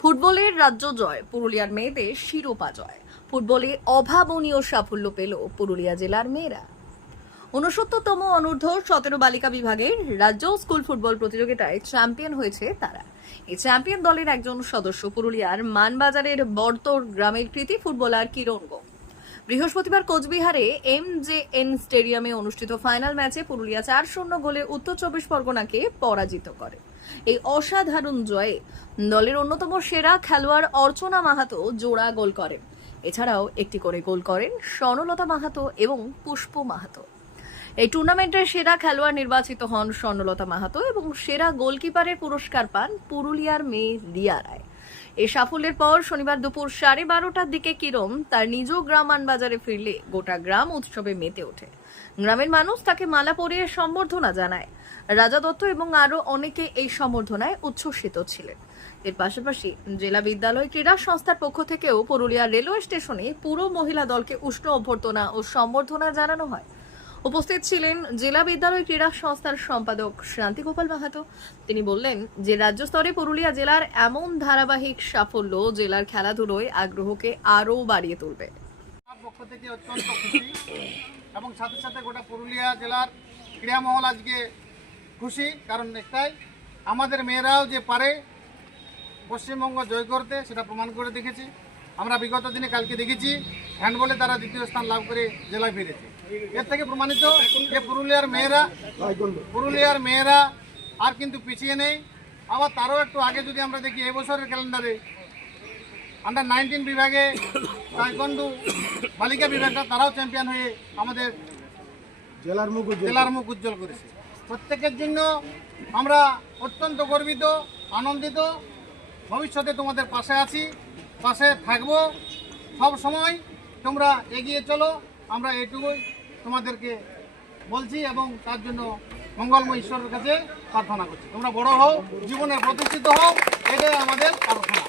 ফুটবলের রাজ্য জয়, পুরুলিয়ার মেয়েদের শিরোপা জয়। ফুটবলে অভাবনীয় সাফল্য পেল পুরুলিয়া জেলার মেয়েরা। ৬৯তম অনূর্ধ্ব-১৭ বালিকা বিভাগের রাজ্য স্কুল ফুটবল প্রতিযোগিতায় চ্যাম্পিয়ন হয়েছে তারা। এই চ্যাম্পিয়ন দলের একজন সদস্য পুরুলিয়ার মানবাজারের বর্তর গ্রামের কৃতি ফুটবলার কিরণ গোপ। বৃহস্পতিবার কোচবিহারে MJN স্টেডিয়ামে অনুষ্ঠিত ফাইনাল ম্যাচে পুরুলিয়া ৪-০ গোলে উত্তর চব্বিশ পরগনাকে পরাজিত করে। এই অসাধারণ জয়ে দলের অন্যতম সেরা খেলোয়াড় অর্চনা মাহাতো জোড়া গোল করেন। এছাড়াও একটি করে গোল করেন স্বর্ণলতা মাহাতো এবং পুষ্প মাহাতো। এই টুর্নামেন্টের সেরা খেলোয়াড় নির্বাচিত হন স্বর্ণলতা মাহাতো এবং সেরা গোলকিপারের পুরস্কার পান পুরুলিয়ার মেয়ে রিয়া রায়। এই সাফল্যের পর শনিবার দুপুর 12:30টার দিকে কিরণ তার নিজ গ্রাম মানবাজারে ফিরলে গোটা গ্রাম উৎসবে মেতে ওঠে। গ্রামের মানুষ তাকে মালা পরিয়ে সম্বর্ধনা জানায়। রাজা দত্ত এবং আরো অনেকে এই সম্বর্ধনায় উচ্ছ্বসিত ছিলেন। এর পাশাপাশি জেলা বিদ্যালয় ক্রীড়া সংস্থার পক্ষ থেকেও পুরুলিয়া রেলওয়ে স্টেশনে পুরো মহিলা দলকে উষ্ণ অভ্যর্থনা ও সম্বর্ধনা জানানো হয়। উপস্থিত ছিলেন জেলা বিদ্যালয় ক্রীড়া সংস্থার সম্পাদক শান্তি গোপাল মাহাতো। তিনি বললেন যে রাজ্য স্তরে পুরুলিয়া জেলার এমন ধারাবাহিক সাফল্য জেলার খেলাধুলোয় আগ্রহকে আরও বাড়িয়ে তুলবে। পক্ষ থেকে অত্যন্ত খুশি এবং সাথে সাথে গোটা পুরুলিয়া জেলার ক্রীড়া মহল আজকে খুশি, কারণ একটাই, আমাদের মেয়েরাও যে পারে পশ্চিমবঙ্গ জয় করতে সেটা প্রমাণ করে দেখেছি। আমরা বিগত দিনে কালকে দেখেছি হ্যান্ডবলে তারা দ্বিতীয় স্থান লাভ করে জেলায় ফিরেছে। এর থেকে প্রমাণিত যে পুরুলিয়ার মেয়েরা আর কিন্তু পিছিয়ে নেই। আবার তারও একটু আগে যদি আমরা দেখি এবছরের ক্যালেন্ডারে আন্ডার-19 বিভাগে তাইকোন্ডো বালিকা বিভাগটা তারাও চ্যাম্পিয়ন হয়ে আমাদের জেলার মুখ উজ্জ্বল করেছে। প্রত্যেকের জন্য আমরা অত্যন্ত গর্বিত, আনন্দিত। ভবিষ্যতে তোমাদের পাশে আছি, পাশে থাকবো সব সময়। তোমরা এগিয়ে চলো, আমরা এটুকুই তোমাদেরকে বলছি এবং তার জন্য মঙ্গলময় ঈশ্বরের কাছে প্রার্থনা করছি। তোমরা বড় হও, জীবনে প্রতিষ্ঠিত হও, এটাই আমাদের প্রার্থনা।